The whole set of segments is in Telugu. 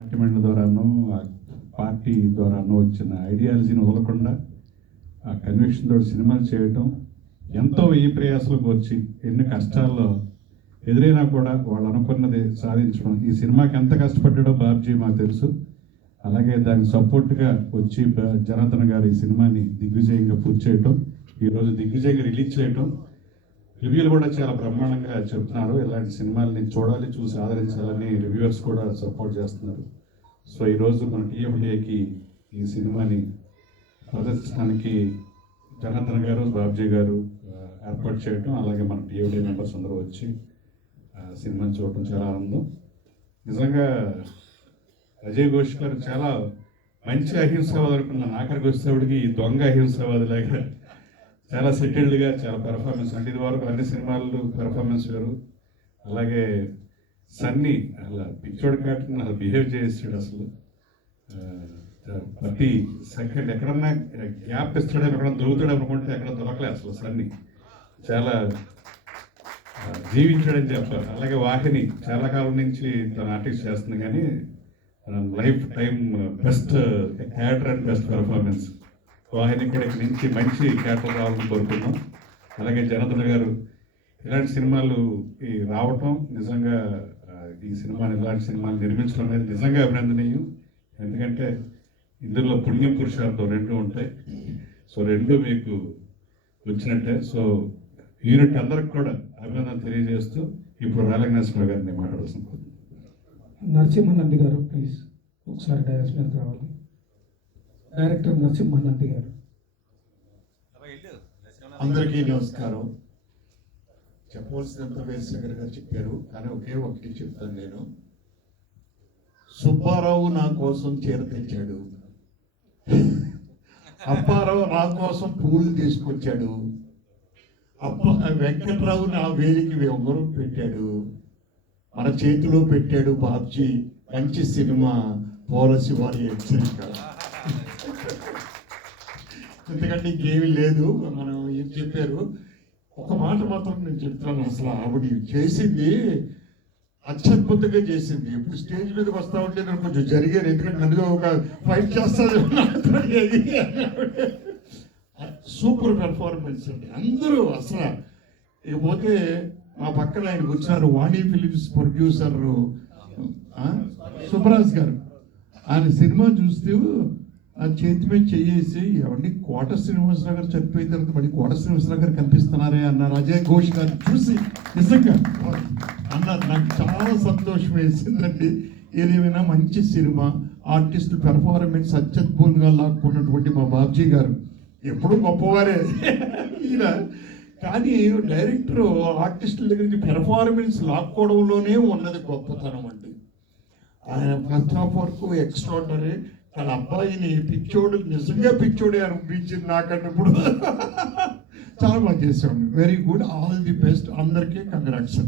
డిపార్ట్మెంట్ ద్వారాను ఆ పార్టీ ద్వారాను వచ్చిన ఐడియాలజీని వదలకుండా ఆ కన్విక్షన్ తోటి సినిమాలు చేయటం ఎంతో ఈ ప్రయాసాలకు వచ్చి ఎన్ని కష్టాల్లో ఎదురైనా కూడా వాళ్ళు అనుకున్నది సాధించడం. ఈ సినిమాకి ఎంత కష్టపడ్డాడో బాబ్జీ మాకు తెలుసు. అలాగే దానికి సపోర్ట్గా వచ్చి జనార్దన్ గారు ఈ సినిమాని దిగ్విజయంగా పూర్తి చేయటం, ఈరోజు దిగ్విజయంగా రిలీజ్ చేయటం, రివ్యూలు కూడా చాలా బ్రహ్మాండంగా చెప్తున్నారు. ఇలాంటి సినిమాలని చూడాలి, చూసి ఆదరించాలని రివ్యూవర్స్ కూడా సపోర్ట్ చేస్తున్నారు. సో ఈరోజు మన టీఎఫ్డీఏకి ఈ సినిమాని ప్రదర్శించడానికి జనార్దన్ గారు, బాబ్జీ గారు ఏర్పాటు చేయటం, అలాగే మన టీఎఫ్డీఏ మెంబర్స్ అందరూ వచ్చి సినిమాని చూడటం చాలా ఆనందం. నిజంగా అజయ్ ఘోష్ గారు చాలా మంచి అహింసావాది అనుకున్నాను. ఆఖరికి వచ్చేవాడికి ఈ దొంగ అహింసావాది లాగా చాలా సెటిల్డ్గా చాలా పెర్ఫార్మెన్స్, అంటే ఇది వరకు అన్ని సినిమాలు పెర్ఫార్మెన్స్ వేరు. అలాగే సన్నీ అలా పిచ్చోడి కాటుని అలా బిహేవ్ చేసాడు. అసలు ప్రతి సెకండ్ ఎక్కడన్నా గ్యాప్ ఇస్తాడేమో, ఎక్కడన్నా దొరుకుతాడు అనుకుంటే ఎక్కడ దొరకలే అసలు. సన్నీ చాలా జీవించాడని చెప్పారు. అలాగే వాహిని చాలా కాలం నుంచి తన ఆర్టిస్ట్ చేస్తుంది, కానీ lifetime best character and best performance. Vahini కూడా ఇక్కడ నుంచి మంచి క్యారెక్టర్ రావాలని కోరుకున్నాం. అలాగే జనార్దన్ గారు ఇలాంటి సినిమాలు రావటం, నిజంగా ఈ సినిమాని ఇలాంటి సినిమాలు నిర్మించడం అనేది నిజంగా అభినందనీయం. ఎందుకంటే ఇందులో పుణ్యం పురుషార్థం రెండు ఉంటాయి. సో రెండు మీకు వచ్చినట్టే. సో యూనిట్ అందరికి కూడా అభినందన తెలియజేస్తూ ఇప్పుడు రాలగ్నేశ్వర గారిని మాట్లాడుతున్నాను. నరసింహనంది గారు ప్లీజ్ ఒకసారి డయాస్ మీద రావాలి. డైరెక్టర్ నరసింహనంది గారు. అందరికీ నమస్కారం. చెప్పవలసినంత వేసగర్ గారు చెప్పారు, కానీ ఒకే ఒకటి చెప్తాను నేను. సుబ్బారావు నా కోసం చీర తెచ్చాడు, అప్పారావు నా కోసం పూలు తీసుకొచ్చాడు, వెంకట్రావు నా వేలికి ఉంగరం పెట్టాడు, మన చేతిలో పెట్టాడు బాబ్జీ మంచి సినిమా పోలశివారి హెచ్చరిక. ఎందుకంటే ఇంకేమీ లేదు, మనం ఏం చెప్పారు. ఒక మాట మాత్రం నేను చెప్తాను, అసలు ఆవిడ చేసింది అత్యద్భుతంగా చేసింది. ఇప్పుడు స్టేజ్ మీదకి వస్తా ఉంటే నేను కొంచెం జరిగాను, ఎందుకంటే నన్ను ఒక ఫైట్ చేస్తాను. సూపర్ పెర్ఫార్మెన్స్ అండి అందరూ అసలు. ఇకపోతే మా పక్కన ఆయన వచ్చినారు, వాణి ఫిలిమ్స్ ప్రొడ్యూసర్ సుబ్రాజ్ గారు. ఆయన సినిమా చూస్తూ ఆ చేతి మీద చేసి ఎవరిని కోట శ్రీనివాసరావు గారు చనిపోయిన తర్వాత మళ్ళీ కోట శ్రీనివాసరావు గారు కనిపిస్తున్నారే అన్నారు. అజయ్ ఘోష్ గారు చూసి నిజంగా అన్నారు. నాకు చాలా సంతోషం వేసిందండి. ఏదేమైనా మంచి సినిమా, ఆర్టిస్టుల పెర్ఫార్మెన్స్ అత్యద్భుతంగా లాక్కున్నటువంటి మా బాబ్జీ గారు ఎప్పుడు గొప్పవారే ఈయన. కానీ డైరెక్టర్ ఆర్టిస్టుల దగ్గర నుంచి పెర్ఫార్మెన్స్ లాక్కోవడంలోనే ఉన్నది గొప్పతనం అండి. ఆయన ఫస్ట్ హాఫ్ వరకు ఎక్స్ట్రాడనరీ. తన అబ్బాయిని పిచ్చోడు, నిజంగా పిచ్చోడే అనిపించింది నాకంటే. ఇప్పుడు చాలా బాగా చేసాడు. Very good, all the best, అందరికీ కంగ్రాట్స్.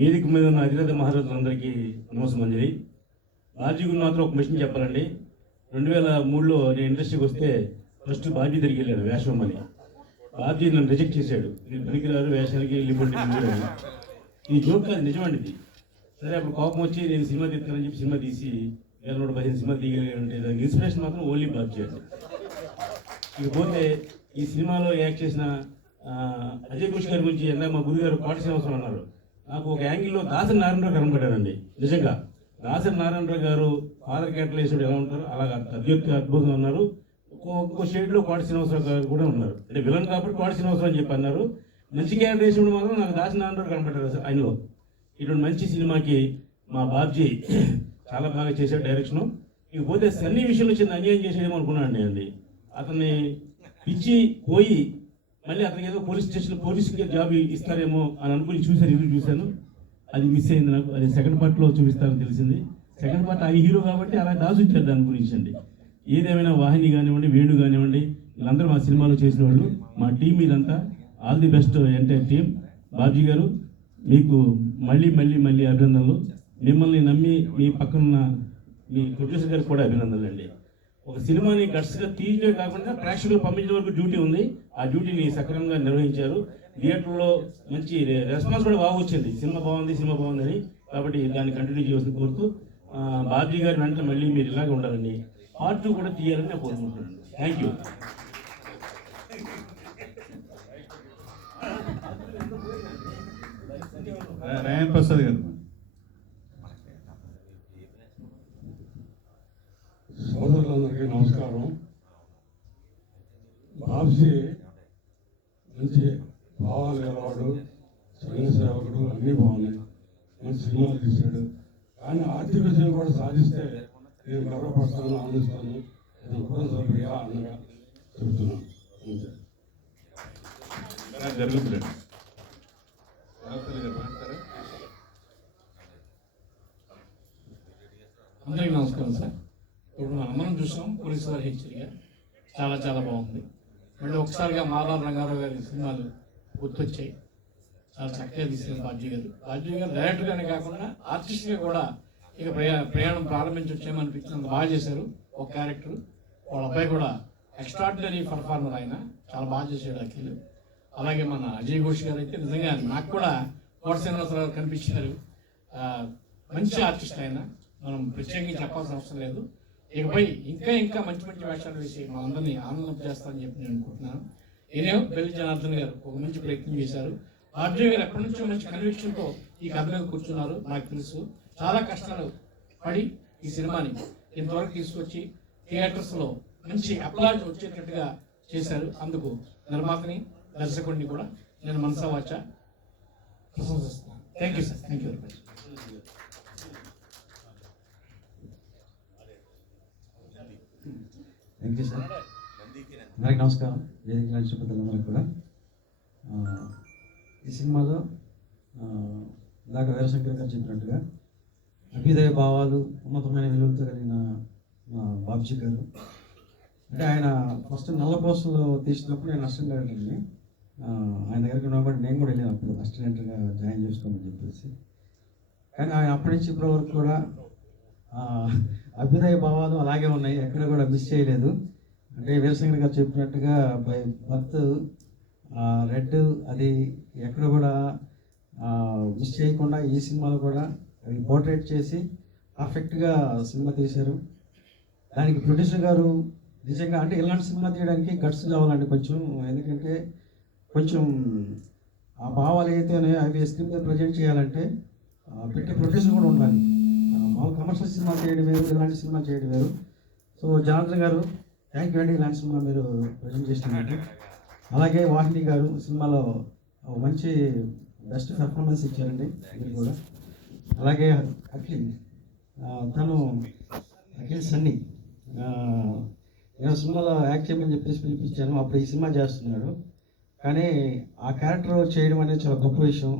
వేదిక మీద ఉన్న అధినేత మహారాజులందరికీ నమస్మంజరి. బాబ్జీ గురించి మాత్రం ఒక విషయం చెప్పాలండి. 2003లో నేను ఇండస్ట్రీకి వస్తే ఫస్ట్ బాబ్జీ దగ్గరికి వెళ్ళాను వేషం అని. బాబ్జీ నన్ను రిజెక్ట్ చేశాడు, నేను పనికిరారు వేషానికి వెళ్ళిపోండి. ఈ జోక్ కాదు, నిజమండి ఇది. సరే అప్పుడు కోపం వచ్చి నేను సినిమా తీస్తానని చెప్పి సినిమా తీసి 115 సినిమా తీయగలిగానంటే దానికి ఇన్స్పిరేషన్ మాత్రం ఓన్లీ బాబ్జీ అండి. ఇకపోతే ఈ సినిమాలో యాక్ట్ చేసిన అజయ్ ఘోష్ గారి గురించి మా గురుగారు కోట శ్రీనివాసరావు అన్నారు. నాకు ఒక యాంగిల్లో దాసరి నారాయణరావు కనబడ్డారండి. నిజంగా దాసరి నారాయణరావు గారు ఫాదర్ క్యాటలైజ్డ్ ఎలా ఉంటారు అలాగా అద్భుతంగా ఉన్నారు. ఒక్కో షేడ్లో కోట శ్రీనివాసరావు గారు కూడా ఉన్నారు. అంటే విలన్ కాబట్టి కోట శ్రీనివాసరావు అని చెప్పి అన్నారు. మంచి క్యారెక్టర్ వేసినప్పుడు మాత్రం నాకు దాసరి నారాయణరావు కనబడ్డారు ఆయనలో. ఇటువంటి మంచి సినిమాకి మా బాబ్జీ చాలా బాగా చేశాడు డైరెక్షను. ఇకపోతే సన్నీ విషయంలో చిన్న అన్యాయం చేసేదేమో అనుకున్నాను అండి. అతన్ని పిచ్చి పోయి మళ్ళీ అతనికి ఏదో పోలీస్కి జాబ్ ఇస్తారేమో అని అనుకుని రివ్యూ చూశాను. అది మిస్ అయింది నాకు. అది సెకండ్ పార్ట్లో చూపిస్తారని తెలిసింది. సెకండ్ పార్ట్ ఆ హీరో కాబట్టి అలా దాచుంచారు దాని గురించి అండి. ఏదేమైనా వాహిని కానివ్వండి, వేణు కానివ్వండి, వీళ్ళందరూ మా సినిమాలో చేసిన వాళ్ళు, మా టీం ఇదంతా all the best entire team. Babji గారు మీకు మళ్ళీ మళ్ళీ మళ్ళీ అభినందనలు. మిమ్మల్ని నమ్మి మీ పక్కనున్న మీ ప్రొడ్యూసర్ గారికి కూడా అభినందనలు అండి. ఒక సినిమాని గట్స్గా తీయడమే కాకుండా ప్రేక్షకులు పంపించే వరకు డ్యూటీ ఉంది. ఆ డ్యూటీని సక్రమంగా నిర్వహించారు. థియేటర్లో మంచి రెస్పాన్స్ కూడా బాగా వచ్చింది. సినిమా బాగుంది అని. కాబట్టి దాన్ని కంటిన్యూ చేయాల్సింది కోరుతూ బాబ్జీ గారి వెంటనే మళ్ళీ మీరు ఇలాగే ఉండాలని, పార్ట్ 2 కూడా తీయాలని నేను కోరుకుంటున్నాను. Thank you. రాయన్ ప్రసాద్ గారు. సోదరులందరికీ నమస్కారం. బాబ్జీ మంచి భావాలు గలవాడు, సంఘ సేవకుడు, అన్నీ బాగున్నాయి. మంచి సినిమాలు తీశాడు. కానీ ఆర్థిక విజయం కూడా సాధిస్తే నేను గర్వపడతాను, ఆనందిస్తాను. ఇది కూడా సభ్యుడిగా అన్నగా చెబుతున్నాను. అంతే. జరుగుతుంది. అందరికీ నమస్కారం సార్. ఇప్పుడు మనం చూసాం పోలీసు వారి హెచ్చరిక చాలా చాలా బాగుంది. మళ్ళీ ఒకసారిగా మాధవ రంగారావు గారి సినిమాలు గుర్తొచ్చాయి. చాలా చక్కగా తీసిన బాబ్జీ గారు డైరెక్టర్గానే కాకుండా ఆర్టిస్ట్గా కూడా ఇక ప్రయాణం ప్రారంభించి వచ్చామనిపించినంత బాగా చేశారు. ఒక క్యారెక్టర్ వాళ్ళ అబ్బాయి కూడా ఎక్స్ట్రాడినరీ పర్ఫార్మర్, ఆయన చాలా బాగా చేశాడు అఖిల్. అలాగే మన అజయ్ ఘోష్ గారు అయితే నిజంగా నాకు కూడా కోట శ్రీనివాసరావు గారు కనిపించారు. మంచి ఆర్టిస్ట్ ఆయన, మనం ప్రత్యేకంగా చెప్పాల్సిన అవసరం లేదు. ఇకపై ఇంకా మంచి వేషాలు వేసి మా అందరినీ ఆనందం చేస్తారని చెప్పి నేను అనుకుంటున్నాను. ఈయన బెల్లి జనార్దన్ గారు ఒక మంచి ప్రయత్నం చేశారు. ఆర్జే గారు ఎప్పటి నుంచో మంచి కన్విక్షన్తో ఈ కథ మీద కూర్చున్నారు. నాకు తెలుసు చాలా కష్టాలు పడి ఈ సినిమాని ఇంతవరకు తీసుకొచ్చి థియేటర్స్లో మంచి అప్లాజ్ వచ్చేటట్టుగా చేశారు. అందుకు నిర్మాతని, దర్శకుడిని కూడా నేను మనసా వాచా ప్రశంసిస్తున్నాను. Thank you sir. Thank you very much. Thank you sir. అందరికి నమస్కారం. వేదిక లాంటి పెద్దలందరికీ కూడా ఈ సినిమాలో ఇందాక వీరశంకర్ గారు చెప్పినట్టుగా అభ్యుదయ భావాలు, ఉన్నతమైన విలువలతో కలిగిన మా బాబ్జీ గారు. అంటే ఆయన ఫస్ట్ నల్లపోసలో తీసినప్పుడు నేను అసిస్టెంట్ డైరెక్టర్ని, ఆయన దగ్గరికి ఉన్నప్పుడు నేను కూడా వెళ్ళాను అప్పుడు అసిస్టెంట్గా జాయిన్ చేసుకోమని చెప్పేసి. కానీ ఆయన అప్పటి నుంచి ఇప్పటి వరకు కూడా అభ్యుదయ భావాలు అలాగే ఉన్నాయి, ఎక్కడ కూడా మిస్ చేయలేదు. అంటే వీరశంకర్ గారు చెప్పినట్టుగా బై బర్త్ రెడ్ అది ఎక్కడ కూడా మిస్ చేయకుండా ఈ సినిమాలో కూడా అవి పోర్ట్రేట్ చేసి పర్ఫెక్ట్గా సినిమా తీశారు. దానికి ప్రొడ్యూసర్ గారు నిజంగా అంటే ఇలాంటి సినిమా తీయడానికి గట్స్ కావాలండి కొంచెం. ఎందుకంటే కొంచెం ఆ భావాలు అయితే అవి స్క్రీన్ మీద ప్రజెంట్ చేయాలంటే పెట్టే ప్రొడ్యూసర్ కూడా ఉండాలి. మామూలు కమర్షియల్ సినిమా చేయడం వేరు, ఇలాంటి సినిమా చేయడం వేరు. సో జనార్దన్ గారు థ్యాంక్ యూ అండి, ఇలాంటి సినిమా మీరు ప్రజెంట్ చేసినట్టు. అలాగే వాహిని గారు సినిమాలో మంచి బెస్ట్ పెర్ఫార్మెన్స్ ఇచ్చారండి మీరు కూడా. అలాగే అఖిల్, తను అఖిల్ సన్నీ నేను సినిమాలో యాక్ట్ చేయమని చెప్పేసి పిలిపించాను. అప్పుడు ఈ సినిమా చేస్తున్నాడు. కానీ ఆ క్యారెక్టర్ చేయడం అనేది చాలా గొప్ప విషయం.